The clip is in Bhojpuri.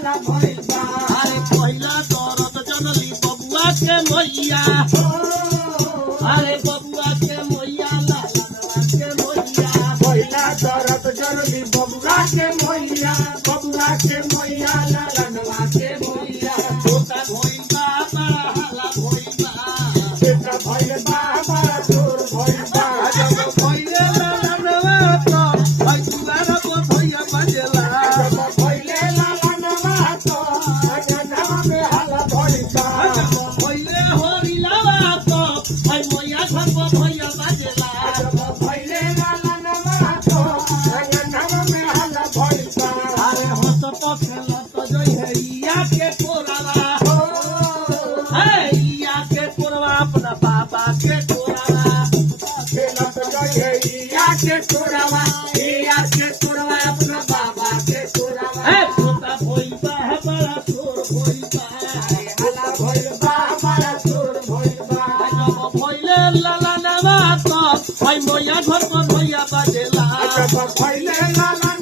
हाला भइबा अरे पहिला दरद जनली बबुआ के मैया अरे बबुआ के मैया लालनवा के मैया पहिला दरद जनली बबुआ के मैया लालनवा के मैया छोटा भइबा बड़ा हाला भइबा बेटा भइबा बड़ा जोर भइबा जब पहिले लालनवा तो भाई दुबारा को भैया बजेला पहिले लालनवा तो अंगनवा में हाला भइबा जब पहिले होरी लावा तो भाई मैया घर को भैया बजेला पहिले लालनवा तो अंगनवा में हाला भइबा अरे हंस पखेला तो जई है इया के कोरावा है इया के कोरवा अपना बाबा के कोरावा खेलत गए इया के तोरावा अपना बाबा के तोरावा है छोटा भइबा है बड़ा छोर भइबा हाला भइबा बड़ा जोर भइबा जब भइले लाला नवा तो भाई मैया घर को भैया बजेला जब पहिले लालन